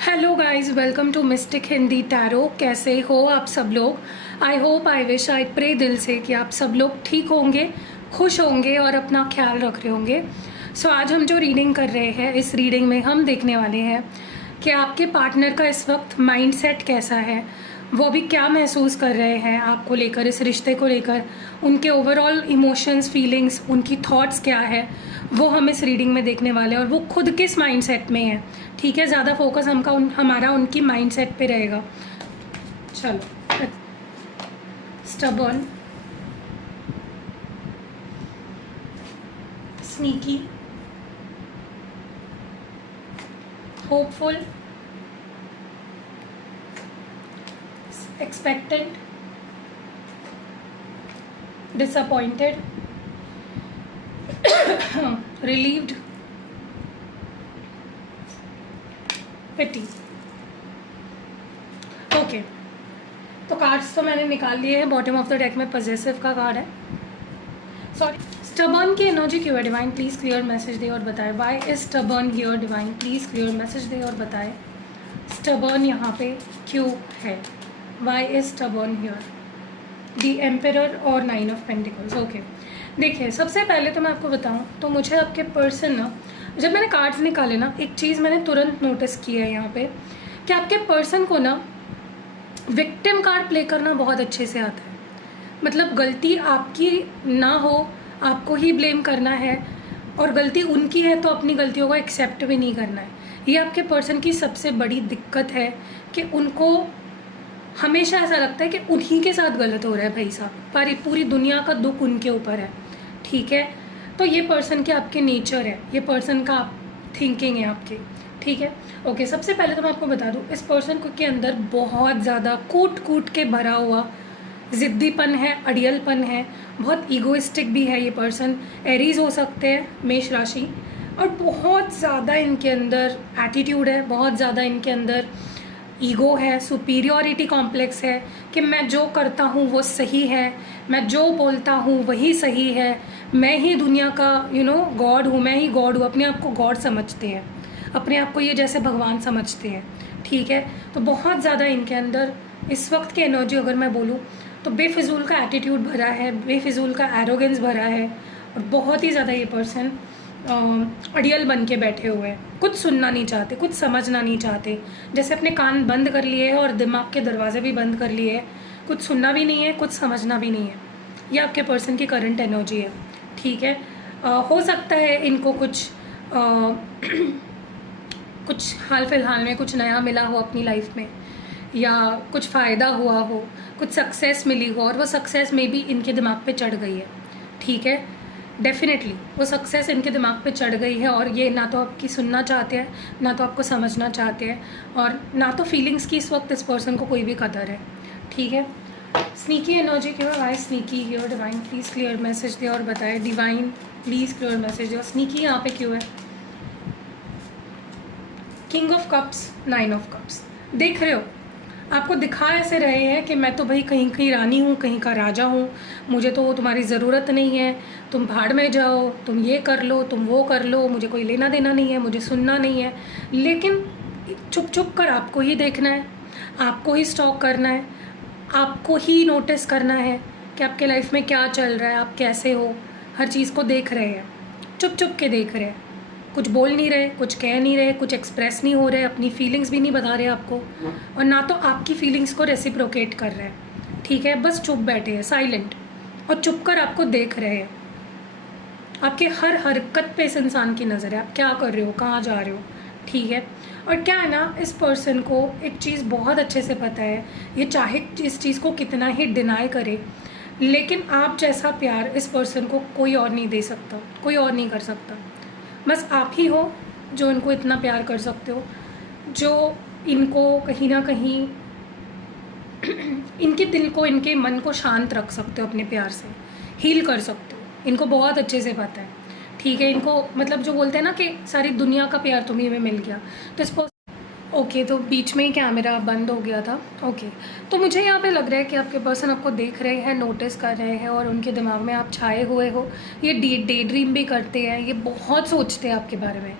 Hello guys, welcome to mystic Hindi tarot. कैसे हो आप सब लोग? I hope, I wish, I pray दिल से कि आप सब लोग ठीक होंगे, खुश होंगे और अपना ख्याल रख रहे होंगे। आज हम जो रीडिंग कर रहे हैं, इस रीडिंग में हम देखने वाले हैं कि आपके पार्टनर का इस वक्त माइंडसेट कैसा है, वो अभी क्या महसूस कर रहे हैं आपको लेकर, इस रिश्ते को लेकर, उनके ओवरऑल इमोशंस, फीलिंग्स, उनकी थॉट्स क्या है, वो हम इस रीडिंग में देखने वाले हैं। और वो खुद किस माइंडसेट में है, ठीक है। ज़्यादा फोकस हमारा उनकी माइंडसेट पे रहेगा। चलो, stubborn, sneaky, hopeful, expectant, disappointed, relieved, pity। Okay, तो कार्ड्स तो मैंने निकाल लिए हैं। बॉटम ऑफ द डेक में पॉजेसिव का कार्ड है। सॉरी, स्टबर्न की एनर्जी क्यों है? डिवाइन प्लीज क्लियर मैसेज दे और बताए। Why is stubborn here? Divine please clear message दे और बताए स्टबर्न यहाँ पे क्यों है। Why is stubborn here? The Emperor और 9 of Pentacles। ओके, देखिए, सबसे पहले तो मैं आपको बताऊं तो मुझे आपके पर्सन ना, जब मैंने कार्ड्स निकाले ना, एक चीज़ मैंने तुरंत नोटिस की है यहाँ पे कि आपके पर्सन को ना विक्टिम कार्ड प्ले करना बहुत अच्छे से आता है। मतलब गलती आपकी ना हो, आपको ही ब्लेम करना है, और गलती उनकी है तो अपनी गलतियों को एक्सेप्ट भी नहीं करना है। ये आपके पर्सन की सबसे बड़ी दिक्कत है कि उनको हमेशा ऐसा लगता है कि उन्हीं के साथ गलत हो रहा है भाई साहब, पर पूरी दुनिया का दुख उनके ऊपर है, ठीक है। तो ये पर्सन के आपके नेचर है, ये पर्सन का थिंकिंग है आपके, ठीक है। ओके, सबसे पहले तो मैं आपको बता दूं, इस पर्सन के अंदर बहुत ज़्यादा कूट कूट के भरा हुआ ज़िद्दीपन है, अड़ियलपन है, बहुत ईगोइस्टिक भी है ये पर्सन। एरीज हो सकते हैं, मेष राशि, और बहुत ज़्यादा इनके अंदर एटीट्यूड है, बहुत ज़्यादा इनके अंदर ईगो है, सुपीरियॉरिटी कॉम्प्लेक्स है कि मैं जो करता हूँ वो सही है, मैं जो बोलता हूँ वही सही है, मैं ही दुनिया का गॉड हूँ, मैं ही गॉड हूँ। अपने आप को गॉड समझते हैं, अपने आप को ये जैसे भगवान समझते हैं, ठीक है। तो बहुत ज़्यादा इनके अंदर इस वक्त की एनर्जी अगर मैं बोलूँ तो बेफिजूल का एटीट्यूड भरा है, बेफिजूल का एरोगेंस भरा है, और बहुत ही ज़्यादा ये पर्सन अड़ियल बन के बैठे हुए हैं। कुछ सुनना नहीं चाहते, कुछ समझना नहीं चाहते, जैसे अपने कान बंद कर लिए हैं और दिमाग के दरवाजे भी बंद कर लिए हैं। कुछ सुनना भी नहीं है, कुछ समझना भी नहीं है। ये आपके पर्सन की करंट एनर्जी है, ठीक है। हो सकता है इनको कुछ कुछ हाल फिलहाल में कुछ नया मिला हो अपनी लाइफ में, या कुछ फ़ायदा हुआ हो, कुछ सक्सेस मिली हो, और वो सक्सेस में भी इनके दिमाग पे चढ़ गई है, ठीक है। डेफिनेटली वो सक्सेस इनके दिमाग पे चढ़ गई है, और ये ना तो आपकी सुनना चाहते हैं, ना तो आपको समझना चाहते हैं, और ना तो फीलिंग्स की इस वक्त इस पर्सन को कोई भी कदर है, ठीक है। स्नीकी एनर्जी क्यों है? Sneaky here? Divine please clear message दे और बताए। डिवाइन प्लीज़ क्लियर मैसेज दे। और स्नीकी यहाँ पे क्यों है? King of cups, 9 of cups. देख रहे हो, आपको दिखा ऐसे रहे हैं कि मैं तो भाई कहीं की रानी हूँ, कहीं का राजा हूँ, मुझे तो तुम्हारी ज़रूरत नहीं है, तुम भाड़ में जाओ, तुम ये कर लो, तुम वो कर लो, मुझे कोई लेना देना नहीं है, मुझे सुनना नहीं है। लेकिन चुप चुप कर आपको ही देखना है, आपको ही स्टॉक करना है, आपको ही नोटिस करना है कि आपके लाइफ में क्या चल रहा है, आप कैसे हो। हर चीज़ को देख रहे हैं, चुप चुप के देख रहे हैं, कुछ बोल नहीं रहे, कुछ कह नहीं रहे, कुछ एक्सप्रेस नहीं हो रहे, अपनी फीलिंग्स भी नहीं बता रहे आपको, और ना तो आपकी फीलिंग्स को रेसिप्रोकेट कर रहे हैं, ठीक है। बस चुप बैठे हैं, साइलेंट, और चुप कर आपको देख रहे हैं। आपके हर हरकत पे इस इंसान की नज़र है, आप क्या कर रहे हो, कहाँ जा रहे हो, ठीक है। और क्या है ना, इस पर्सन को एक चीज़ बहुत अच्छे से पता है, ये चाहे इस चीज़ को कितना ही डिनाई करे, लेकिन आप जैसा प्यार इस पर्सन को कोई और नहीं दे सकता, कोई और नहीं कर सकता। बस आप ही हो जो इनको इतना प्यार कर सकते हो, जो इनको कहीं ना कहीं इनके दिल को, इनके मन को शांत रख सकते हो, अपने प्यार से हील कर सकते हो। इनको बहुत अच्छे से पता है, ठीक है। इनको मतलब जो बोलते हैं ना कि सारी दुनिया का प्यार तुम्ही में मिल गया, तो इस ओके, तो बीच में ही कैमरा बंद हो गया था। ओके, तो मुझे यहाँ पे लग रहा है कि आपके पर्सन आपको देख रहे हैं, नोटिस कर रहे हैं, और उनके दिमाग में आप छाए हुए हो। ये डे ड्रीम भी करते हैं, ये बहुत सोचते हैं आपके बारे में,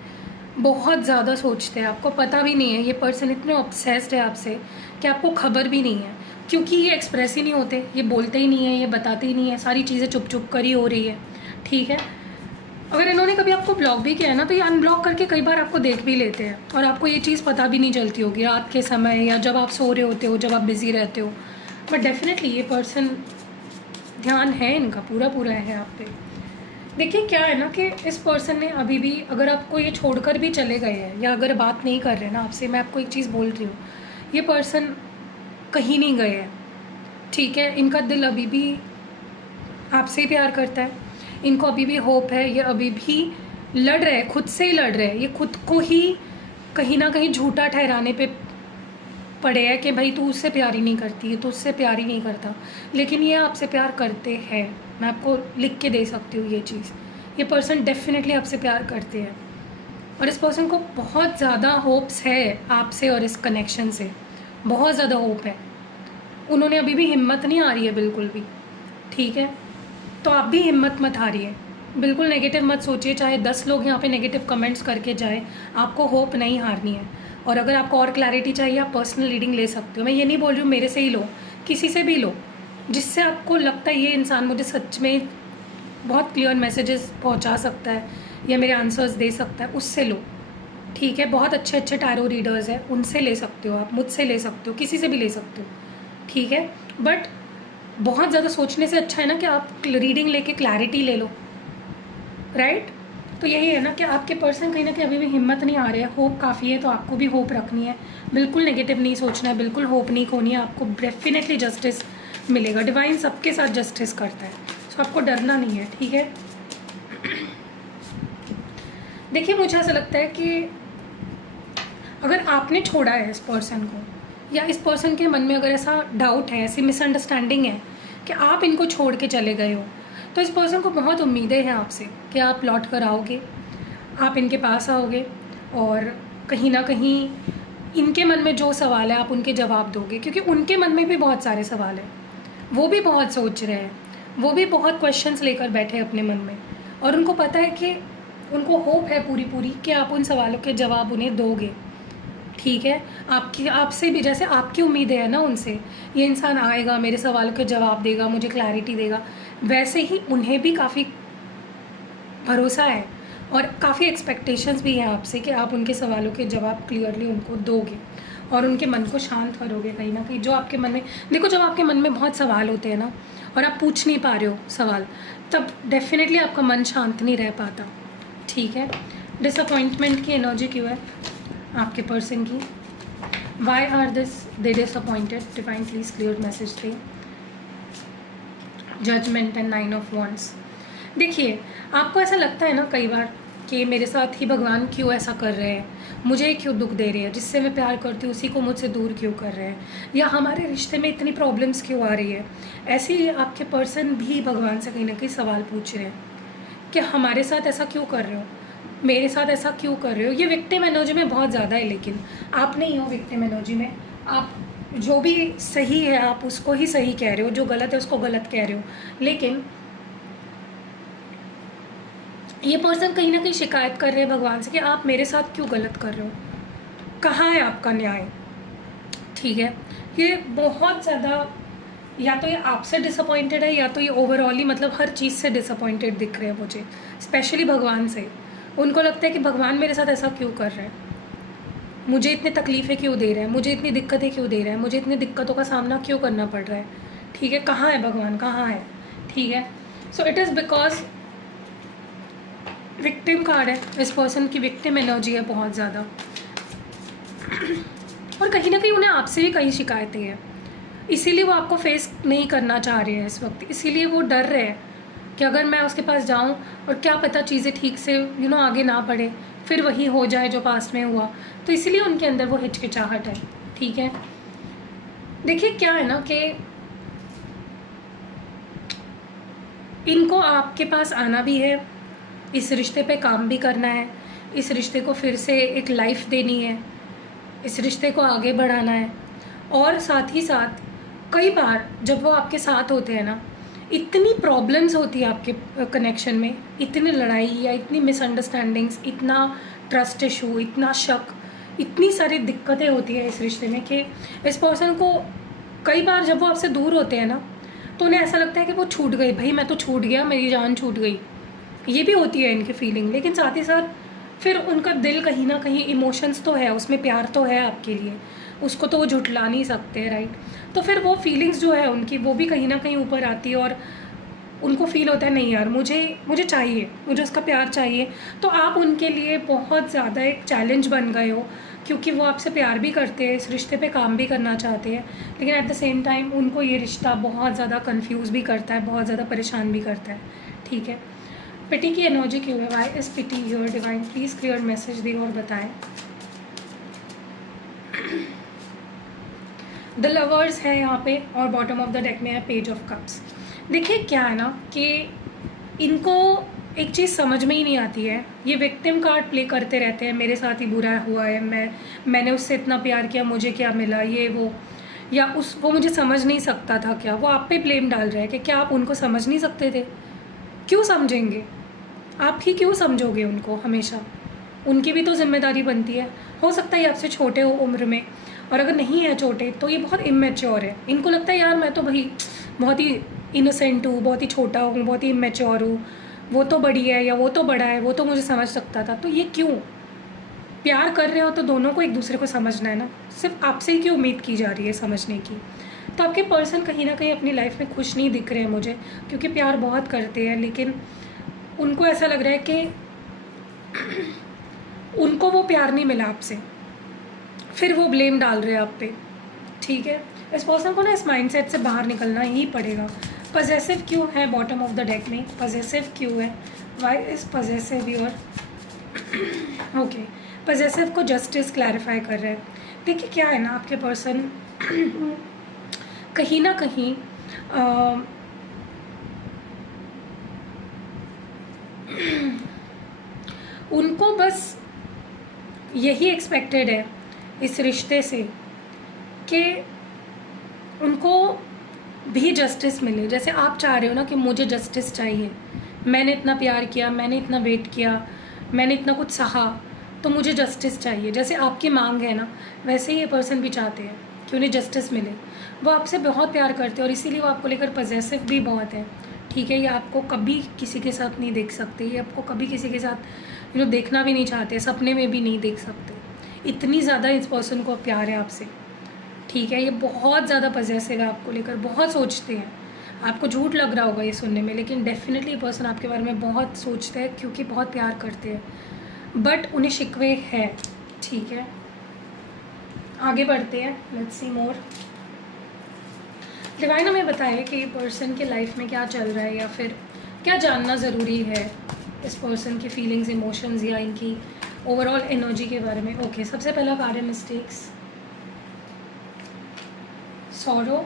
बहुत ज़्यादा सोचते हैं, आपको पता भी नहीं है। ये पर्सन इतने ऑब्सेस्ड है आपसे कि आपको खबर भी नहीं है, क्योंकि ये एक्सप्रेस ही नहीं होते, ये बोलते ही नहीं है, ये बताते ही नहीं है, सारी चीज़ें चुप चुप कर ही हो रही है, ठीक है। अगर इन्होंने कभी आपको ब्लॉक भी किया है ना, तो ये अनब्लॉक करके कई बार आपको देख भी लेते हैं और आपको ये चीज़ पता भी नहीं चलती होगी रात के समय या जब आप सो रहे होते हो, जब आप बिज़ी रहते हो। बट डेफिनेटली ये पर्सन ध्यान है इनका पूरा पूरा है आप पे। देखिए क्या है ना कि इस पर्सन ने अभी भी, अगर आपको ये छोड़कर भी चले गए हैं या अगर बात नहीं कर रहे ना आपसे, मैं आपको एक चीज़ बोल रही हूँ, ये पर्सन कहीं नहीं गए हैं, ठीक है। इनका दिल अभी भी आपसे ही प्यार करता है, इनको अभी भी होप है, ये अभी भी लड़ रहे हैं, खुद से ही लड़ रहे हैं। ये खुद को ही कहीं ना कहीं झूठा ठहराने पे पड़े हैं कि भाई तू उससे प्यार ही नहीं करती है, तू उससे प्यार ही नहीं करता, लेकिन ये आपसे प्यार करते हैं। मैं आपको लिख के दे सकती हूँ ये चीज़, ये पर्सन डेफिनेटली आपसे प्यार करते हैं और इस पर्सन को बहुत ज़्यादा होप्स है आपसे और इस कनेक्शन से, बहुत ज़्यादा होप है। उन्होंने अभी भी हिम्मत नहीं आ रही है बिल्कुल भी, ठीक है। तो आप भी हिम्मत मत हारिए, बिल्कुल नेगेटिव मत सोचिए, चाहे 10 लोग यहाँ पे नेगेटिव कमेंट्स करके जाए, आपको होप नहीं हारनी है। और अगर आपको और क्लैरिटी चाहिए आप पर्सनल रीडिंग ले सकते हो। मैं ये नहीं बोल रही हूँ मेरे से ही लो, किसी से भी लो, जिससे आपको लगता है ये इंसान मुझे सच में बहुत क्लियर मैसेजेस पहुँचा सकता है या मेरे आंसर्स दे सकता है, उससे लो, ठीक है। बहुत अच्छे अच्छे टैरो रीडर्स हैं, उनसे ले सकते हो आप, मुझसे ले सकते हो, किसी से भी ले सकते हो, ठीक है। बट बहुत ज़्यादा सोचने से अच्छा है ना कि आप रीडिंग लेके क्लैरिटी ले लो, राइट। तो यही है ना कि आपके पर्सन कहीं ना कहीं अभी भी हिम्मत नहीं आ रही है, होप काफ़ी है, तो आपको भी होप रखनी है, बिल्कुल नेगेटिव नहीं सोचना है, बिल्कुल होप नहीं खोनी है, आपको डेफिनेटली जस्टिस मिलेगा। डिवाइन सबके साथ जस्टिस करता है, सो आपको डरना नहीं है, ठीक है। देखिए मुझे ऐसा लगता है कि अगर आपने छोड़ा है इस पर्सन को या इस पर्सन के मन में अगर ऐसा डाउट है, ऐसी मिसअंडरस्टैंडिंग है कि आप इनको छोड़ के चले गए हो, तो इस पर्सन को बहुत उम्मीदें हैं आपसे कि आप लौट कर आओगे, आप इनके पास आओगे और कहीं ना कहीं इनके मन में जो सवाल है आप उनके जवाब दोगे, क्योंकि उनके मन में भी बहुत सारे सवाल हैं, वो भी बहुत सोच रहे हैं, वो भी बहुत क्वेश्चंस लेकर बैठे हैं अपने मन में और उनको पता है कि उनको होप है पूरी पूरी कि आप उन सवालों के जवाब उन्हें दोगे, ठीक है। आपसे भी जैसे आपकी उम्मीदें है ना उनसे, ये इंसान आएगा मेरे सवालों के जवाब देगा, मुझे क्लैरिटी देगा, वैसे ही उन्हें भी काफ़ी भरोसा है और काफ़ी एक्सपेक्टेशंस भी हैं आपसे कि आप उनके सवालों के जवाब क्लियरली उनको दोगे और उनके मन को शांत करोगे कहीं ना कहीं। जो आपके मन में, देखो जब आपके मन में बहुत सवाल होते हैं ना और आप पूछ नहीं पा रहे हो सवाल, तब डेफिनेटली आपका मन शांत नहीं रह पाता, ठीक है। डिसअपॉइंटमेंट की एनर्जी क्यों है आपके पर्सन की? Why are they disappointed? Divine please clear message दे। Judgement and 9 of wands. देखिए आपको ऐसा लगता है ना कई बार कि मेरे साथ ही भगवान क्यों ऐसा कर रहे हैं, मुझे क्यों दुख दे रहे हैं, जिससे मैं प्यार करती हूँ उसी को मुझसे दूर क्यों कर रहे हैं, या हमारे रिश्ते में इतनी प्रॉब्लम्स क्यों आ रही है। ऐसे ही आपके पर्सन भी भगवान से कहीं ना कहीं सवाल पूछ रहे हैं कि हमारे साथ ऐसा क्यों कर रहे हो, मेरे साथ ऐसा क्यों कर रहे हो। ये विक्टिम एनर्जी में बहुत ज़्यादा है, लेकिन आप नहीं हो विक्टिम एनर्जी में। आप जो भी सही है आप उसको ही सही कह रहे हो, जो गलत है उसको गलत कह रहे हो। लेकिन ये पर्सन कहीं ना कहीं शिकायत कर रहे हैं भगवान से कि आप मेरे साथ क्यों गलत कर रहे हो, कहाँ है आपका न्याय, ठीक है। ये बहुत ज़्यादा, या तो ये आपसे डिसअपॉइंटेड है या तो ये ओवरऑल ही मतलब हर चीज़ से डिसअपॉइंटेड दिख रहे हैं मुझे, स्पेशली भगवान से। उनको लगता है कि भगवान मेरे साथ ऐसा क्यों कर रहे हैं, मुझे इतनी तकलीफ़ें क्यों दे रहे हैं, मुझे इतनी दिक्कतें क्यों दे रहे हैं, मुझे इतनी दिक्कतों का सामना क्यों करना पड़ रहा है, ठीक है। कहाँ है भगवान, कहाँ है, ठीक है। So it is because victim card है, इस पर्सन की विक्टिम एनर्जी है बहुत ज़्यादा और कहीं ना कहीं उन्हें आपसे भी कई शिकायतें हैं, इसीलिए वो आपको फेस नहीं करना चाह रहे हैं इस वक्त। इसीलिए वो डर रहे हैं कि अगर मैं उसके पास जाऊं और क्या पता चीज़ें ठीक से आगे ना बढ़े, फिर वही हो जाए जो पास्ट में हुआ, तो इसीलिए उनके अंदर वो हिचकिचाहट है, ठीक है। देखिए क्या है ना कि इनको आपके पास आना भी है, इस रिश्ते पे काम भी करना है, इस रिश्ते को फिर से एक लाइफ देनी है, इस रिश्ते को आगे बढ़ाना है। और साथ ही साथ कई बार जब वो आपके साथ होते हैं ना, इतनी प्रॉब्लम्स होती है आपके कनेक्शन में, इतनी लड़ाई या इतनी मिसअंडरस्टैंडिंग्स, इतना ट्रस्ट इशू, इतना शक, इतनी सारी दिक्कतें होती है इस रिश्ते में कि इस पर्सन को कई बार जब वो आपसे दूर होते हैं ना तो उन्हें ऐसा लगता है कि वो छूट गई, भाई मैं तो छूट गया, मेरी जान छूट गई। ये भी होती है इनकी फीलिंग, लेकिन साथ ही साथ फिर उनका दिल कहीं ना कहीं, इमोशंस तो है उसमें, प्यार तो है आपके लिए, उसको तो वो झुठला नहीं सकते, राइट। तो फिर वो फीलिंग्स जो है उनकी, वो भी कहीं ना कहीं ऊपर आती है और उनको फील होता है नहीं यार, मुझे चाहिए, मुझे उसका प्यार चाहिए। तो आप उनके लिए बहुत ज़्यादा एक चैलेंज बन गए हो, क्योंकि वो आपसे प्यार भी करते हैं, इस रिश्ते पे काम भी करना चाहते हैं, लेकिन एट द सेम टाइम उनको ये रिश्ता बहुत ज़्यादा कंफ्यूज भी करता है, बहुत ज़्यादा परेशान भी करता है, ठीक है। पिटी की एनर्जी क्यों है? Why is pity here divine? Please clear message दे और बताएं। द लवर्स है यहाँ पे और बॉटम ऑफ द डेक में है पेज ऑफ कप्स। देखिए क्या है ना कि इनको एक चीज़ समझ में ही नहीं आती है, ये विक्टिम कार्ड प्ले करते रहते हैं, मेरे साथ ही बुरा हुआ है, मैंने उससे इतना प्यार किया, मुझे क्या मिला, ये वो, या वो मुझे समझ नहीं सकता था क्या। वो आप पे ब्लेम डाल रहे हैं कि क्या आप उनको समझ नहीं सकते थे? क्यों समझेंगे आप ही, क्यों समझोगे उनको हमेशा? उनकी भी तो जिम्मेदारी बनती है। हो सकता है आपसे छोटे हो उम्र में, और अगर नहीं है छोटे तो ये बहुत इमेच्योर है। इनको लगता है यार मैं तो भाई बहुत ही इनोसेंट हूँ, बहुत ही छोटा हूँ, बहुत ही इमेच्योर हूँ, वो तो बड़ी है या वो तो बड़ा है, वो तो मुझे समझ सकता था। तो ये क्यों? प्यार कर रहे हो तो दोनों को एक दूसरे को समझना है ना, सिर्फ आपसे ही क्यों उम्मीद की जा रही है समझने की? तो आपके पर्सन कहीं ना कहीं अपनी लाइफ में खुश नहीं दिख रहे हैं मुझे, क्योंकि प्यार बहुत करते हैं, लेकिन उनको ऐसा लग रहा है कि उनको वो प्यार नहीं मिला आपसे, फिर वो ब्लेम डाल रहे हैं आप पे, ठीक है। इस पर्सन को ना इस माइंडसेट से बाहर निकलना ही पड़ेगा। पजेसिव क्यों है बॉटम ऑफ द डेक में? पजेसिव क्यों है? Why is possessive your? Okay, possessive को जस्टिस क्लैरिफाई कर रहे हैं। देखिए क्या है ना, आपके पर्सन कहीं ना कहीं उनको बस यही एक्सपेक्टेड है इस रिश्ते से कि उनको भी जस्टिस मिले। जैसे आप चाह रहे हो ना कि मुझे जस्टिस चाहिए, मैंने इतना प्यार किया, मैंने इतना वेट किया, मैंने इतना कुछ सहा, तो मुझे जस्टिस चाहिए। जैसे आपकी मांग है ना, वैसे ही ये पर्सन भी चाहते हैं कि उन्हें जस्टिस मिले। वो आपसे बहुत प्यार करते हैं और इसीलिए वो आपको लेकर पजेसिव भी बहुत है, ठीक है। ये आपको कभी किसी के साथ नहीं देख सकते, ये आपको कभी किसी के साथ देखना भी नहीं चाहते, सपने में भी नहीं देख सकते। इतनी ज़्यादा इस पर्सन को प्यार है आपसे, ठीक है। ये बहुत ज़्यादा पजेसिव है आपको लेकर, बहुत सोचते हैं। आपको झूठ लग रहा होगा ये सुनने में, लेकिन डेफिनेटली ये पर्सन आपके बारे में बहुत सोचते हैं, क्योंकि बहुत प्यार करते हैं, बट उन्हें शिकवे है, ठीक है। आगे बढ़ते हैं, लेट्स सी मोर। डिवाइन हमें बताए कि पर्सन के लाइफ में क्या चल रहा है, या फिर क्या जानना ज़रूरी है इस पर्सन की फीलिंग्स, इमोशंस या इनकी ओवरऑल एनर्जी के बारे में। ओके, सबसे पहला कार्ड है mistakes, sorrow,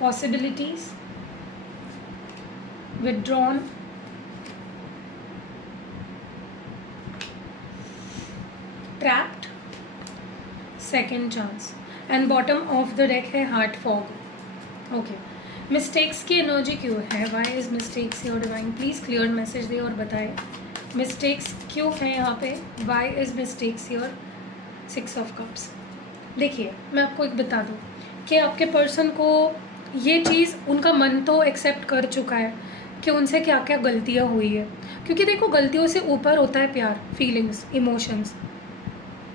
possibilities, withdrawn, trapped, second chance, and bottom of the deck है हार्ट फॉग। ओके, मिस्टेक्स की एनर्जी क्यों है? Why is mistakes your divine? Please clear message दे और बताएं मिस्टेक्स क्यों है यहाँ पे। Why is mistakes your? 6 of cups. देखिए मैं आपको एक बता दूँ कि आपके पर्सन को ये चीज़, उनका मन तो एक्सेप्ट कर चुका है कि उनसे क्या क्या गलतियाँ हुई है, क्योंकि देखो गलतियों से ऊपर होता है प्यार, फीलिंग्स, इमोशंस।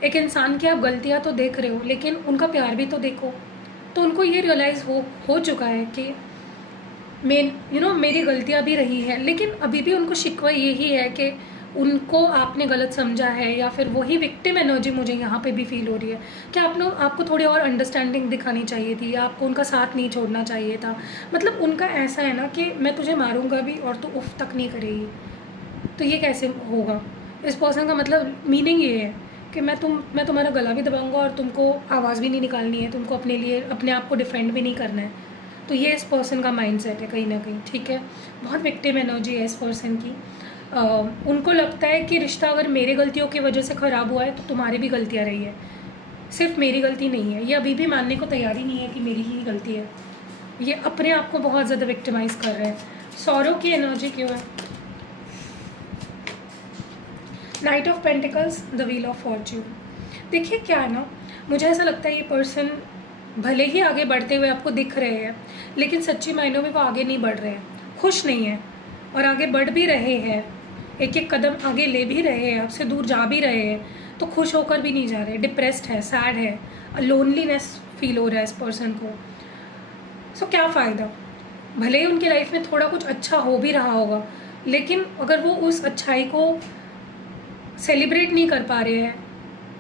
एक इंसान की आप गलतियाँ तो देख रहे हो, लेकिन उनका प्यार भी तो देखो। तो उनको ये रियलाइज़ हो चुका है कि मेरी गलतियाँ भी रही हैं, लेकिन अभी भी उनको शिकवा यही है कि उनको आपने गलत समझा है, या फिर वही विक्टिम एनर्जी मुझे यहाँ पे भी फील हो रही है कि आपको थोड़ी और अंडरस्टैंडिंग दिखानी चाहिए थी, या आपको उनका साथ नहीं छोड़ना चाहिए था। मतलब उनका ऐसा है ना कि मैं तुझे मारूंगा भी और तू उफ तक नहीं करेगी, तो ये कैसे होगा? इस पर्सन का मतलब मीनिंग ये है कि मैं तुम्हारा गला भी दबाऊंगा और तुमको आवाज़ भी नहीं निकालनी है, तुमको अपने आप को डिफेंड भी नहीं करना है। तो ये इस पर्सन का माइंडसेट है कहीं ना कहीं, ठीक है। बहुत विक्टिम एनर्जी है इस पर्सन की। उनको लगता है कि रिश्ता अगर मेरे गलतियों की वजह से ख़राब हुआ है तो तुम्हारी भी गलतियाँ रही है, सिर्फ मेरी गलती नहीं है। ये अभी भी मानने को तैयार ही नहीं है कि मेरी ही गलती है। ये अपने आप को बहुत ज़्यादा विक्टिमाइज कर रहे हैं। सॉरो की एनर्जी क्यों है? Night of pentacles, the wheel of Fortune. देखिए क्या है ना, मुझे ऐसा लगता है ये पर्सन भले ही आगे बढ़ते हुए आपको दिख रहे हैं, लेकिन सच्ची मायनों में वो आगे नहीं बढ़ रहे हैं, खुश नहीं है। और आगे बढ़ भी रहे हैं, एक एक कदम आगे ले भी रहे हैं, आपसे दूर जा भी रहे हैं, तो खुश होकर भी नहीं जा रहे, डिप्रेस्ड है, सैड है, लोनलीनेस फील हो रहा है इस पर्सन को। सो क्या फ़ायदा? भले ही उनकी लाइफ में थोड़ा कुछ अच्छा हो भी रहा होगा, लेकिन अगर वो उस अच्छाई को सेलिब्रेट नहीं कर पा रहे हैं,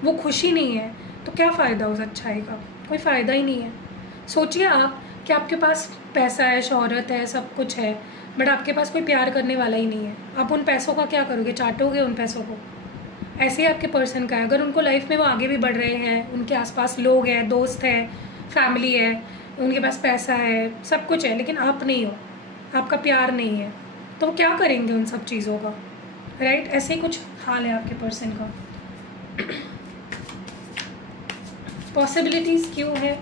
वो खुशी नहीं है, तो क्या फ़ायदा उस अच्छाई का? कोई फ़ायदा ही नहीं है। सोचिए आप कि आपके पास पैसा है, शोहरत है, सब कुछ है, बट आपके पास कोई प्यार करने वाला ही नहीं है। आप उन पैसों का क्या करोगे? चाटोगे उन पैसों को? ऐसे ही आपके पर्सन का है। अगर उनको लाइफ में वो आगे भी बढ़ रहे हैं, उनके आसपास लोग हैं, दोस्त है, फैमिली है, उनके पास पैसा है, सब कुछ है, लेकिन आप नहीं हो, आपका प्यार नहीं है, तो वो क्या करेंगे उन सब चीज़ों का? राइट? ऐसे ही कुछ हाल है आपके पर्सन का। पॉसिबिलिटीज़ क्यों है?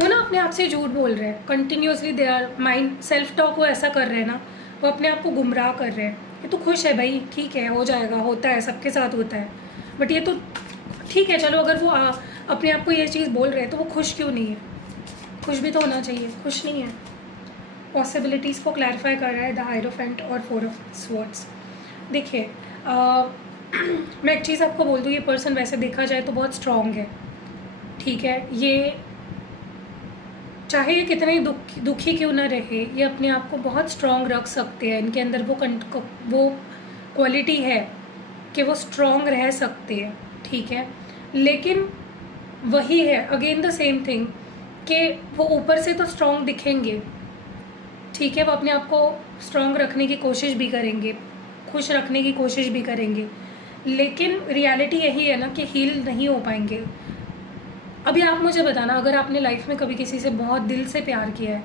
वो ना अपने आप से झूठ बोल रहे हैं continuously, they are mind self talk वो ऐसा कर रहे हैं ना, वो अपने आप को गुमराह कर रहे हैं कि तू खुश है भाई, ठीक है, हो जाएगा, होता है, सबके साथ होता है। बट ये तो ठीक है, चलो अगर वो अपने आप को ये चीज़ बोल रहे हैं तो वो खुश क्यों नहीं है? खुश भी तो होना चाहिए, खुश नहीं है। पॉसिबिलिटीज़ को क्लैरिफाई कर रहा है द हायरोफेंट और 4 ऑफ स्वॉर्ड्स। देखिए मैं एक चीज़ आपको बोल दूँ, ये पर्सन वैसे देखा जाए तो बहुत स्ट्रॉन्ग है, ठीक है। ये चाहे ये कितने दुखी क्यों ना रहे, ये अपने आप को बहुत स्ट्रॉन्ग रख सकते हैं। इनके अंदर वो क्वालिटी है कि वो स्ट्रॉन्ग रह सकते हैं, ठीक है। लेकिन वही है अगेन द सेम थिंग कि वो ऊपर से तो स्ट्रॉन्ग दिखेंगे, ठीक है, वो अपने आप को स्ट्रॉन्ग रखने की कोशिश भी करेंगे, खुश रखने की कोशिश भी करेंगे, लेकिन रियलिटी यही है ना कि हील नहीं हो पाएंगे। अभी आप मुझे बताना, अगर आपने लाइफ में कभी किसी से बहुत दिल से प्यार किया है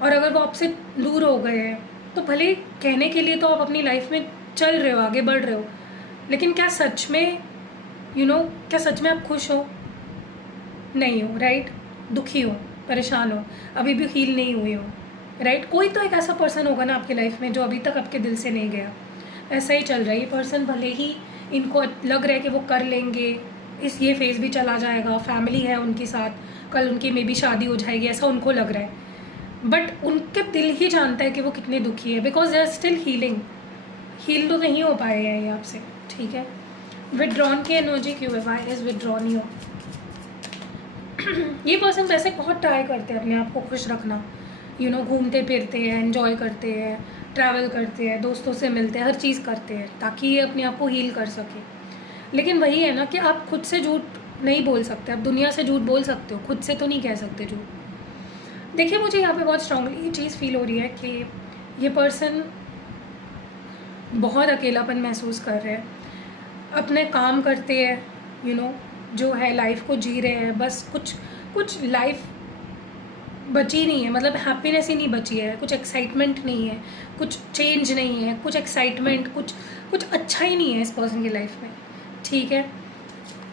और अगर वो आपसे दूर हो गए हैं, तो भले कहने के लिए तो आप अपनी लाइफ में चल रहे हो, आगे बढ़ रहे हो, लेकिन क्या सच में क्या सच में आप खुश हो? नहीं हो, राइट? दुखी हो, परेशान हो, अभी भी हील नहीं हुए हो, राइट? कोई तो एक ऐसा पर्सन होगा ना आपकी लाइफ में जो अभी तक आपके दिल से नहीं गया। ऐसा ही चल रहा है ये पर्सन, भले ही इनको लग रहा है कि वो कर लेंगे, ये फेज़ भी चला जाएगा, फैमिली है उनके साथ, कल उनकी मे बी शादी हो जाएगी, ऐसा उनको लग रहा है, बट उनके दिल ही जानता है कि वो कितने दुखी है, because they are still healing. Heal तो नहीं हो पाए हैं ये आपसे, ठीक है। विदड्रॉन की एनर्जी क्यों है? Why is withdrawn you? ये पर्सन वैसे बहुत ट्राई करते हैं अपने आप को खुश रखना, घूमते फिरते हैं, एंजॉय करते हैं, ट्रैवल करते हैं, दोस्तों से मिलते हैं, हर चीज़ करते हैं ताकि ये अपने आप को हील कर सके। लेकिन वही है ना कि आप खुद से झूठ नहीं बोल सकते, आप दुनिया से झूठ बोल सकते हो, खुद से तो नहीं कह सकते झूठ। देखिए मुझे यहाँ पे बहुत स्ट्रांगली ये चीज़ फील हो रही है कि ये पर्सन बहुत अकेलापन महसूस कर रहे हैं, अपने काम करते हैं, जो है लाइफ को जी रहे हैं, बस कुछ लाइफ बची नहीं है, मतलब हैप्पीनेस ही नहीं बची है, कुछ एक्साइटमेंट नहीं है, कुछ चेंज नहीं है, कुछ एक्साइटमेंट, कुछ अच्छा ही नहीं है इस पर्सन की लाइफ में, ठीक है।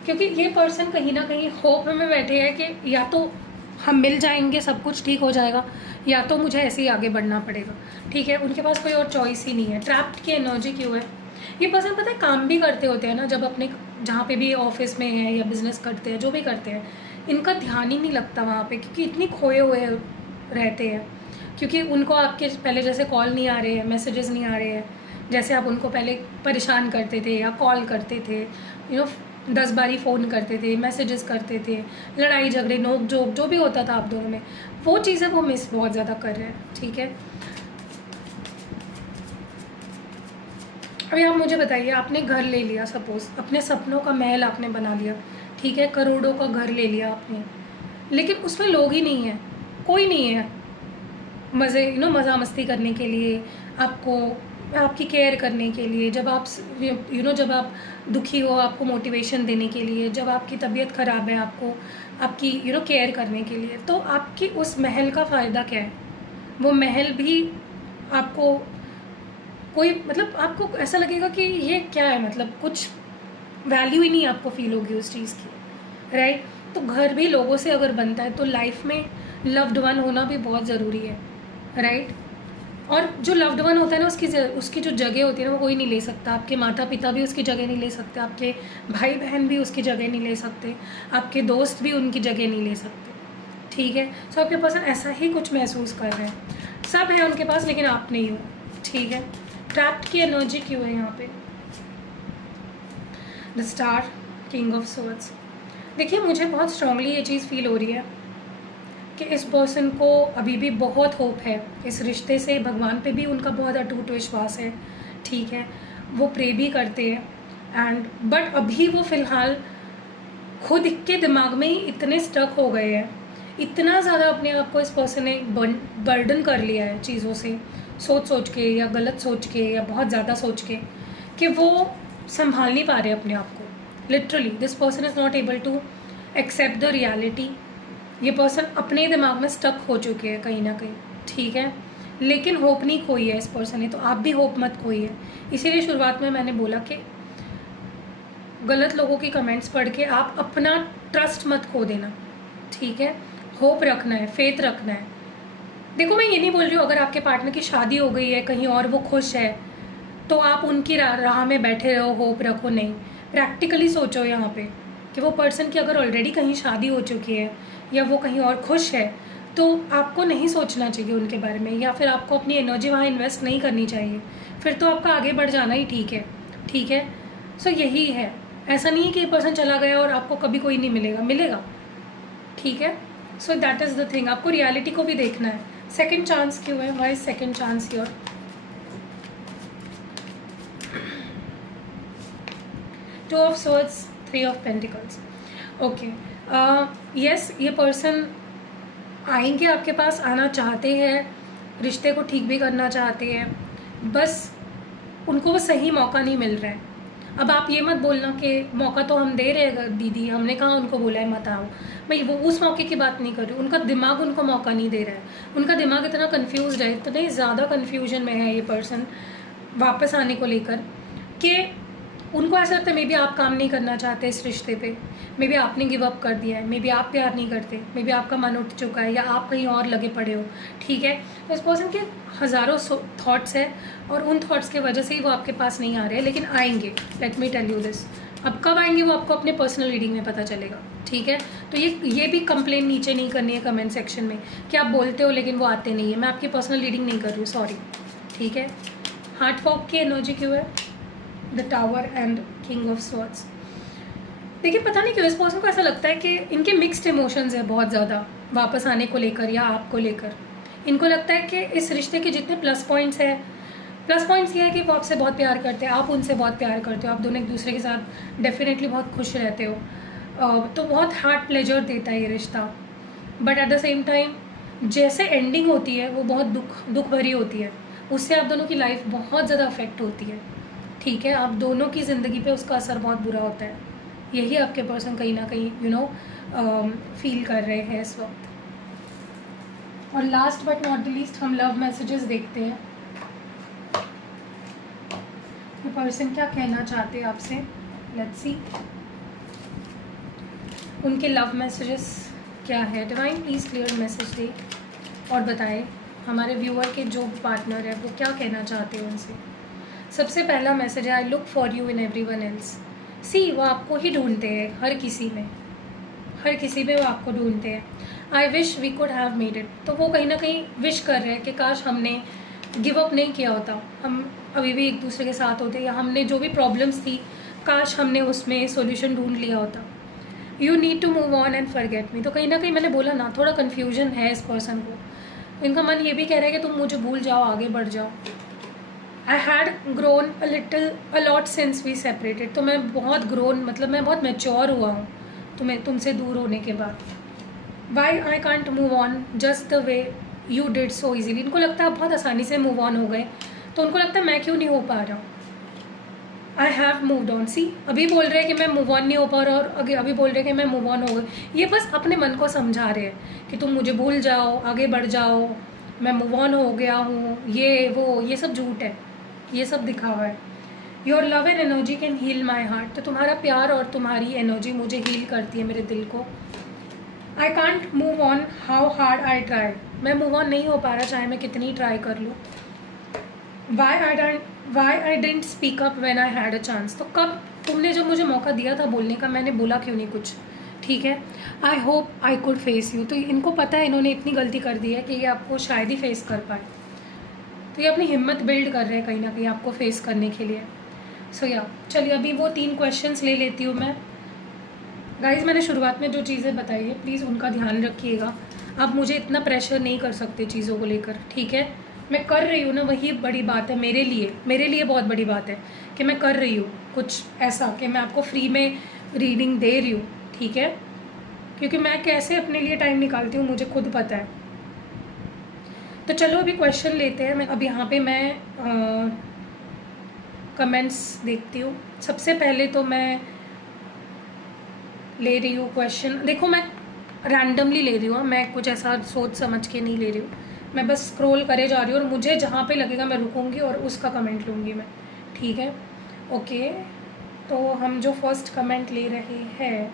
क्योंकि ये पर्सन कहीं ना कहीं होप में बैठे हैं कि या तो हम मिल जाएंगे, सब कुछ ठीक हो जाएगा, या तो मुझे ऐसे ही आगे बढ़ना पड़ेगा, ठीक है। उनके पास कोई और चॉइस ही नहीं है। ट्रैप्ड की एनर्जी क्यों है? ये पर्सन पता है काम भी करते होते हैं ना, जब अपने जहाँ पे भी ऑफिस में है या बिज़नेस करते हैं, जो भी करते हैं, इनका ध्यान ही नहीं लगता वहाँ पे, क्योंकि इतनी खोए हुए रहते हैं, क्योंकि उनको आपके पहले जैसे कॉल नहीं आ रहे हैं, मैसेजेस नहीं आ रहे हैं, जैसे आप उनको पहले परेशान करते थे या कॉल करते थे, 10 बारी फ़ोन करते थे, मैसेजेस करते थे, लड़ाई झगड़े नोक झोंक जो भी होता था आप दोनों में, वो चीज़ें वो मिस बहुत ज़्यादा कर रहे हैं, ठीक है। अभी आप मुझे बताइए, आपने घर ले लिया, सपोज़ अपने सपनों का महल आपने बना लिया, ठीक है, करोड़ों का घर ले लिया आपने, लेकिन उसमें लोग ही नहीं है, कोई नहीं है मज़े मज़ा मस्ती करने के लिए, आपकी केयर करने के लिए, जब आप जब आप दुखी हो आपको मोटिवेशन देने के लिए, जब आपकी तबीयत ख़राब है आपको आपकी केयर करने के लिए, तो आपकी उस महल का फ़ायदा क्या है? वो महल भी आपको कोई मतलब आपको ऐसा लगेगा कि ये क्या है, मतलब कुछ वैल्यू ही नहीं आपको फील होगी उस चीज़ की, राइट। तो घर भी लोगों से अगर बनता है तो लाइफ में लव्ड वन होना भी बहुत ज़रूरी है, राइट। और जो लव्ड वन होता है ना, उसकी जो जगह होती है ना, वो कोई नहीं ले सकता। आपके माता पिता भी उसकी जगह नहीं ले सकते, आपके भाई बहन भी उसकी जगह नहीं ले सकते, आपके दोस्त भी उनकी जगह नहीं ले सकते, ठीक है। सो आपके पर्सन ऐसा ही कुछ महसूस कर रहे हैं, सब है उनके पास लेकिन आप नहीं हो, ठीक है। ट्रैप्ड की एनर्जी क्यों है यहाँ पे? The star, king of swords. देखिए, मुझे बहुत स्ट्रांगली ये चीज़ फील हो रही है कि इस पर्सन को अभी भी बहुत होप है इस रिश्ते से, भगवान पे भी उनका बहुत अटूट विश्वास है, ठीक है। वो प्रे भी करते हैं एंड बट अभी वो फ़िलहाल खुद के दिमाग में ही इतने स्टक हो गए हैं, इतना ज़्यादा अपने आप को इस पर्सन ने बर्डन कर लिया है चीज़ों से, सोच सोच के या गलत सोच के या बहुत ज़्यादा सोच के, कि वो संभाल नहीं पा रहे अपने आप को। Literally this person is not able to accept the reality. ये पर्सन अपने दिमाग में स्टक हो चुके हैं कहीं ना कहीं, ठीक है। लेकिन होप नहीं खोई है इस पर्सन ने, तो आप भी होप मत खोइए। इसीलिए शुरुआत में मैंने बोला कि गलत लोगों की कमेंट्स पढ़ के आप अपना ट्रस्ट मत खो देना, ठीक है। होप रखना है, फेथ रखना है। देखो, मैं ये नहीं बोल रही हूँ अगर आपके पार्टनर की शादी हो गई है कहीं और, वो खुश है, तो आप उनकी राह में बैठे रहो, होप रखो, नहीं। प्रैक्टिकली सोचो यहाँ पे कि वो पर्सन की अगर ऑलरेडी कहीं शादी हो चुकी है या वो कहीं और खुश है, तो आपको नहीं सोचना चाहिए उनके बारे में, या फिर आपको अपनी एनर्जी वहाँ इन्वेस्ट नहीं करनी चाहिए। फिर तो आपका आगे बढ़ जाना ही ठीक है, ठीक है। सो यही है, ऐसा नहीं है कि ये पर्सन चला गया और आपको कभी कोई नहीं मिलेगा, मिलेगा, ठीक है। So that is the thing, आपको रियलिटी को भी देखना है। सेकेंड चांस क्यों है? Why second chance here? Two of swords, three of pentacles. Okay, yes, ये पर्सन आएंगे आपके पास, आना चाहते हैं, रिश्ते को ठीक भी करना चाहते हैं, बस उनको वो सही मौका नहीं मिल रहा है। अब आप ये मत बोलना कि मौका तो हम दे रहे हैं दीदी, हमने कहा उनको बोला है मत आओ। मैं वो उस मौके की बात नहीं कर रही, उनका दिमाग उनको मौका नहीं दे रहा है। उनका दिमाग इतना कन्फ्यूज है, इतने ज़्यादा कन्फ्यूजन में है ये पर्सन वापस आने को लेकर, कि उनको ऐसा लगता है मे बी आप काम नहीं करना चाहते इस रिश्ते पे, मे बी आपने गिव अप कर दिया है, मे बी आप प्यार नहीं करते, मे बी आपका मन उठ चुका है या आप कहीं और लगे पड़े हो, ठीक है। तो इस पर्सन के हज़ारों थॉट्स है और उन थॉट्स की वजह से ही वो आपके पास नहीं आ रहे हैं, लेकिन आएंगे। Let me tell you this, अब कब आएंगे वो आपको अपने पर्सनल रीडिंग में पता चलेगा, ठीक है। तो ये भी कंप्लेन नीचे नहीं करनी है कमेंट सेक्शन में कि आप बोलते हो लेकिन वो आते नहीं है। मैं आपकी पर्सनल रीडिंग नहीं कर रही हूँ, सॉरी, ठीक है। हार्ट फॉक की एनर्जी क्यों है? The tower and king of swords. देखिए, पता नहीं क्यों इस पर्सन को ऐसा लगता है कि इनके मिक्स्ड इमोशंस है बहुत ज़्यादा वापस आने को लेकर या आपको लेकर। इनको लगता है कि इस रिश्ते के जितने प्लस पॉइंट्स हैं, प्लस पॉइंट्स ये है कि वो आपसे बहुत प्यार करते हैं, आप उनसे बहुत प्यार करते हो, आप दोनों एक दूसरे के साथ डेफिनेटली बहुत खुश रहते हो, तो बहुत हार्ट प्लेजर देता है ये रिश्ता। But at the same time जैसे एंडिंग होती है वो बहुत दुख भरी होती है, उससे आप दोनों की लाइफ बहुत ज़्यादा अफेक्ट होती है, ठीक है। आप दोनों की ज़िंदगी पे उसका असर बहुत बुरा होता है। यही आपके पर्सन कहीं ना कहीं फील कर रहे हैं इस वक्त। और last but not the least, हम लव मैसेजेस देखते हैं। ये पर्सन क्या कहना चाहते हैं आपसे, लेट्स सी उनके लव मैसेजेस क्या है। डिवाइन प्लीज़ क्लियर मैसेज दे और बताएं हमारे व्यूअर के जो पार्टनर है वो क्या कहना चाहते हैं उनसे। सबसे पहला मैसेज है, I look for you in everyone else. See, वो आपको ही ढूंढते हैं, हर किसी में वो आपको ढूंढते हैं। I wish we could have made it, तो वो कहीं ना कहीं विश कर रहे हैं कि काश हमने गिव अप नहीं किया होता, हम अभी भी एक दूसरे के साथ होते, या हमने जो भी प्रॉब्लम्स थी काश हमने उसमें सॉल्यूशन ढूंढ लिया होता। You need to move on and forget me, तो कहीं ना कहीं मैंने बोला ना, थोड़ा कन्फ्यूजन है इस पर्सन को। इनका मन ये भी कह रहा है कि तुम मुझे भूल जाओ, आगे बढ़ जाओ। I had grown a lot since we separated, तो मैं बहुत ग्रोन मतलब मैं बहुत मैच्योर हुआ हूँ तुमसे दूर होने के बाद। Why I can't move on just the way you did so easily, इनको लगता है आप बहुत आसानी से मूव ऑन हो गए, तो उनको लगता है मैं क्यों नहीं हो पा रहा हूँ। आई हैव मूव्ड ऑन, सी अभी बोल रहे हैं कि मैं मूव ऑन नहीं हो पा रहा और अभी बोल रहे हैं कि मैं मूव ऑन हो गई। ये बस अपने मन को समझा रहे हैं कि तुम मुझे भूल जाओ, आगे बढ़ जाओ, मैं मूव ऑन हो गया हूँ, ये सब झूठ है, ये सब दिखावा है। Your love and energy can heal my heart, तो तुम्हारा प्यार और तुम्हारी एनर्जी मुझे हील करती है, मेरे दिल को। आई can't move on how hard I try, मैं मूव ऑन नहीं हो पा रहा चाहे मैं कितनी ट्राई कर लूँ। Why I didn't speak up when I had a chance, तो कब तुमने जब मुझे मौका दिया था बोलने का मैंने बोला क्यों नहीं कुछ, ठीक है। आई hope I could face you, तो इनको पता है इन्होंने इतनी गलती कर दी है कि ये आपको शायद ही फेस कर पाए, तो ये अपनी हिम्मत बिल्ड कर रहे हैं कहीं ना कहीं आपको फेस करने के लिए। सो या चलिए अभी वो 3 क्वेश्चंस ले लेती हूँ मैं। गाइज मैंने शुरुआत में जो चीज़ें बताई है प्लीज़ उनका ध्यान रखिएगा, आप मुझे इतना प्रेशर नहीं कर सकते चीज़ों को लेकर, ठीक है। मैं कर रही हूँ ना, वही बड़ी बात है मेरे लिए बहुत बड़ी बात है कि मैं कर रही हूँ कुछ ऐसा कि मैं आपको फ्री में रीडिंग दे रही हूँ, ठीक है, क्योंकि मैं कैसे अपने लिए टाइम निकालती हूँ मुझे खुद पता है। तो चलो अभी क्वेश्चन लेते हैं। अब यहाँ पे मैं कमेंट्स देखती हूँ। सबसे पहले तो मैं ले रही हूँ क्वेश्चन, देखो मैं रैंडमली ले रही हूँ, मैं कुछ ऐसा सोच समझ के नहीं ले रही हूँ, मैं बस स्क्रॉल करे जा रही हूँ और मुझे जहाँ पे लगेगा मैं रुकूँगी और उसका कमेंट लूँगी मैं, ठीक है। ओके तो हम जो फर्स्ट कमेंट ले रहे हैं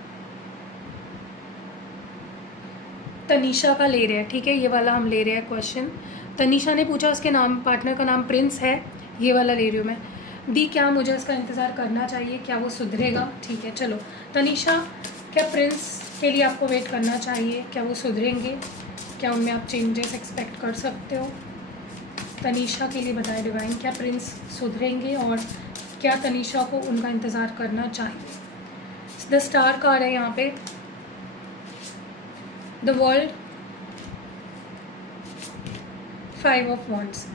तनीषा का ले रहे हैं, ठीक है, ये वाला हम ले रहे हैं क्वेश्चन। तनीषा ने पूछा उसके नाम पार्टनर का नाम प्रिंस है, ये वाला ले रही हूँ मैं। दी क्या मुझे उसका इंतज़ार करना चाहिए, क्या वो सुधरेगा, ठीक है। चलो तनीषा, क्या प्रिंस के लिए आपको वेट करना चाहिए, क्या वो सुधरेंगे, क्या उनमें आप चेंजेस एक्सपेक्ट कर सकते हो। तनीषा के लिए बताएं डिवाइन, क्या प्रिंस सुधरेंगे और क्या तनीषा को उनका इंतज़ार करना चाहिए। द स्टार कार्ड है यहाँ पे, द वर्ल्ड, 5 ऑफ वॉन्ड्स।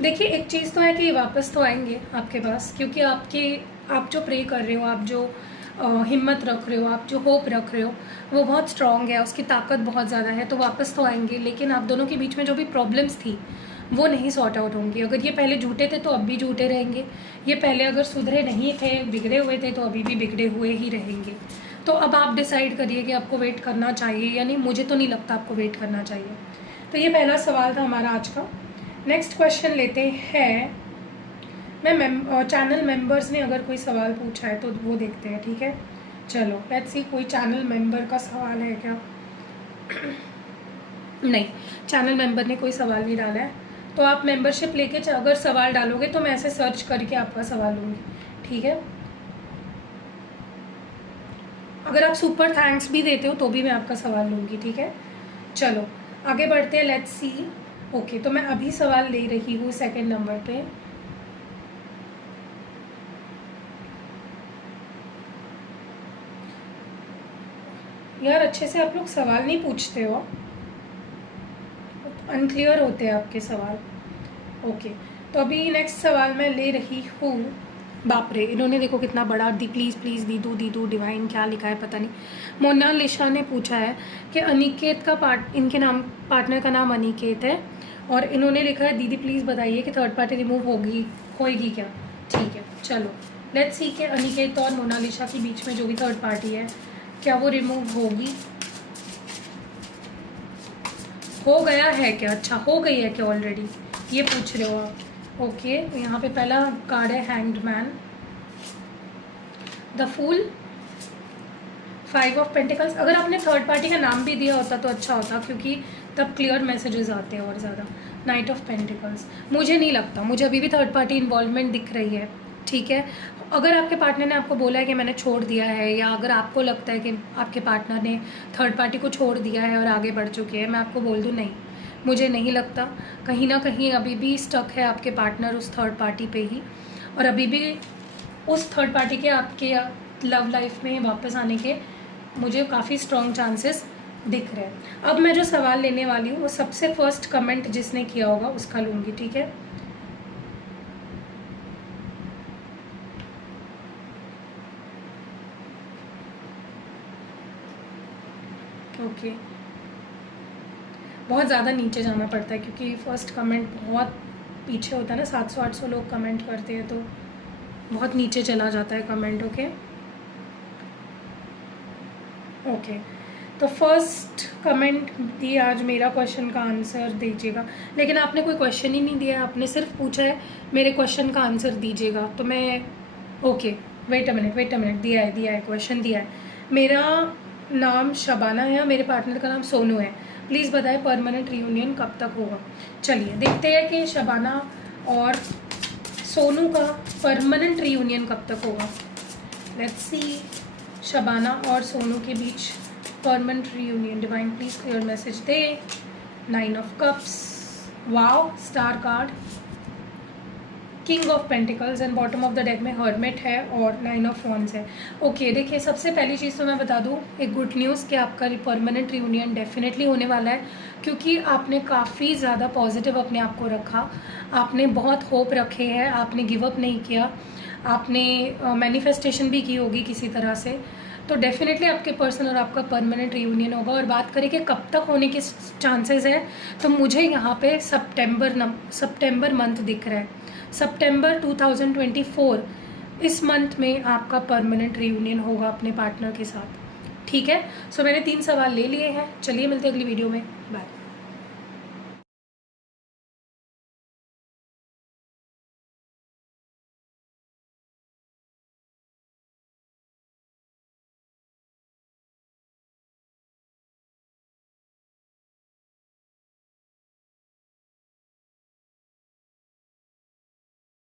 देखिए एक चीज़ तो है कि ये वापस तो आएंगे आपके पास, क्योंकि आप जो प्रे कर रहे हो, आप जो हिम्मत रख रहे हो, आप जो होप रख रहे हो वो बहुत स्ट्रॉन्ग है, उसकी ताकत बहुत ज़्यादा है, तो वापस तो आएंगे। लेकिन आप दोनों के बीच में जो भी प्रॉब्लम्स थी वो नहीं सॉर्ट आउट होंगी। अगर ये पहले झूठे थे तो अब भी झूठे रहेंगे, ये पहले अगर सुधरे नहीं थे, बिगड़े हुए थे, तो अभी भी बिगड़े हुए ही रहेंगे। तो अब आप डिसाइड करिए कि आपको वेट करना चाहिए या नहीं। मुझे तो नहीं लगता आपको वेट करना चाहिए। तो ये पहला सवाल था हमारा आज का। नेक्स्ट क्वेश्चन लेते हैं। मैं चैनल मेंबर्स ने अगर कोई सवाल पूछा है तो वो देखते हैं, ठीक है। चलो लेट्स सी, कोई चैनल मेंबर का सवाल है क्या? नहीं, चैनल मेंबर ने कोई सवाल नहीं डाला है। तो आप मेंबरशिप लेके अगर सवाल डालोगे तो मैं ऐसे सर्च करके आपका सवाल लूँगी, ठीक है। अगर आप सुपर थैंक्स भी देते हो तो भी मैं आपका सवाल लूँगी, ठीक है। चलो आगे बढ़ते हैं, लेट्स सी। ओके तो मैं अभी सवाल ले रही हूँ सेकंड नंबर पे। यार अच्छे से आप लोग सवाल नहीं पूछते हो, अनक्लियर होते हैं आपके सवाल। ओके तो अभी नेक्स्ट सवाल मैं ले रही हूँ। बाप रे, इन्होंने देखो कितना बड़ा, दी प्लीज़ प्लीज़ दीदू डिवाइन क्या लिखा है पता नहीं। मोनालिसा ने पूछा है कि अनिकेत का इनके नाम पार्टनर का नाम अनिकेत है और इन्होंने लिखा है दीदी प्लीज़ बताइए कि थर्ड पार्टी रिमूव होएगी क्या। ठीक है चलो लेट्स सी कि अनिकेत और मोनालिसा के बीच में जो भी थर्ड पार्टी है क्या वो रिमूव होगी, हो गया है क्या? अच्छा हो गई है क्या ऑलरेडी, ये पूछ रहे हो आप। ओके तो यहाँ पे पहला कार्ड है hanged man, the fool, 5 of pentacles. अगर आपने थर्ड पार्टी का नाम भी दिया होता तो अच्छा होता, क्योंकि तब क्लियर मैसेजेस आते हैं और ज़्यादा। नाइट ऑफ पेंटिकल्स, मुझे नहीं लगता, मुझे अभी भी थर्ड पार्टी इन्वॉल्वमेंट दिख रही है, ठीक है। अगर आपके पार्टनर ने आपको बोला है कि मैंने छोड़ दिया है, या अगर आपको लगता है कि आपके पार्टनर ने थर्ड पार्टी को छोड़ दिया है और आगे बढ़ चुके हैं, मैं आपको बोल दूँ नहीं, मुझे नहीं लगता। कहीं ना कहीं अभी भी स्टक है आपके पार्टनर उस थर्ड पार्टी पे ही, और अभी भी उस थर्ड पार्टी के आपके लव लाइफ में वापस आने के मुझे काफ़ी स्ट्रॉन्ग चांसेस दिख रहे हैं। अब मैं जो सवाल लेने वाली हूँ वो सबसे फर्स्ट कमेंट जिसने किया होगा उसका लूँगी, ठीक है। ओके बहुत ज़्यादा नीचे जाना पड़ता है क्योंकि फर्स्ट कमेंट बहुत पीछे होता है ना, 700-800 लोग कमेंट करते हैं तो बहुत नीचे चला जाता है कमेंट। ओके तो फर्स्ट कमेंट दिए आज मेरा क्वेश्चन का आंसर दीजिएगा, लेकिन आपने कोई क्वेश्चन ही नहीं दिया है, आपने सिर्फ पूछा है मेरे क्वेश्चन का आंसर दीजिएगा। तो मैं ओके वेट अ मिनट दिया है क्वेश्चन दिया है मेरा। नाम शबाना है, मेरे पार्टनर का नाम सोनू है। प्लीज़ बताएं परमानेंट रियूनियन कब तक होगा। चलिए देखते हैं कि शबाना और सोनू का परमानेंट रियूनियन कब तक होगा। लेट्स सी, शबाना और सोनू के बीच permanent reunion. Divine please clear message दे। 9 of cups, wow, star card, king of pentacles and bottom of the deck में हर्मिट है और 9 ऑफ वॉन्ड्स है। ओके देखिए, सबसे पहली चीज़ तो मैं बता दूँ एक गुड न्यूज़ कि आपका परमानेंट रियूनियन डेफिनेटली होने वाला है, क्योंकि आपने काफ़ी ज़्यादा पॉजिटिव अपने आप को रखा, आपने बहुत होप रखे हैं, आपने गिव अप नहीं किया, आपने मैनिफेस्टेशन भी की होगी किसी तरह से। तो डेफिनेटली आपके पर्सन और आपका परमानेंट रियूनियन होगा। और बात करें कि कब तक होने के चांसेस हैं, तो मुझे यहाँ पे सितंबर मंथ दिख रहा है। सितंबर 2024 इस मंथ में आपका परमानेंट रियूनियन होगा अपने पार्टनर के साथ। ठीक है, सो मैंने 3 सवाल ले लिए हैं। चलिए मिलते हैं अगली वीडियो में, बाय।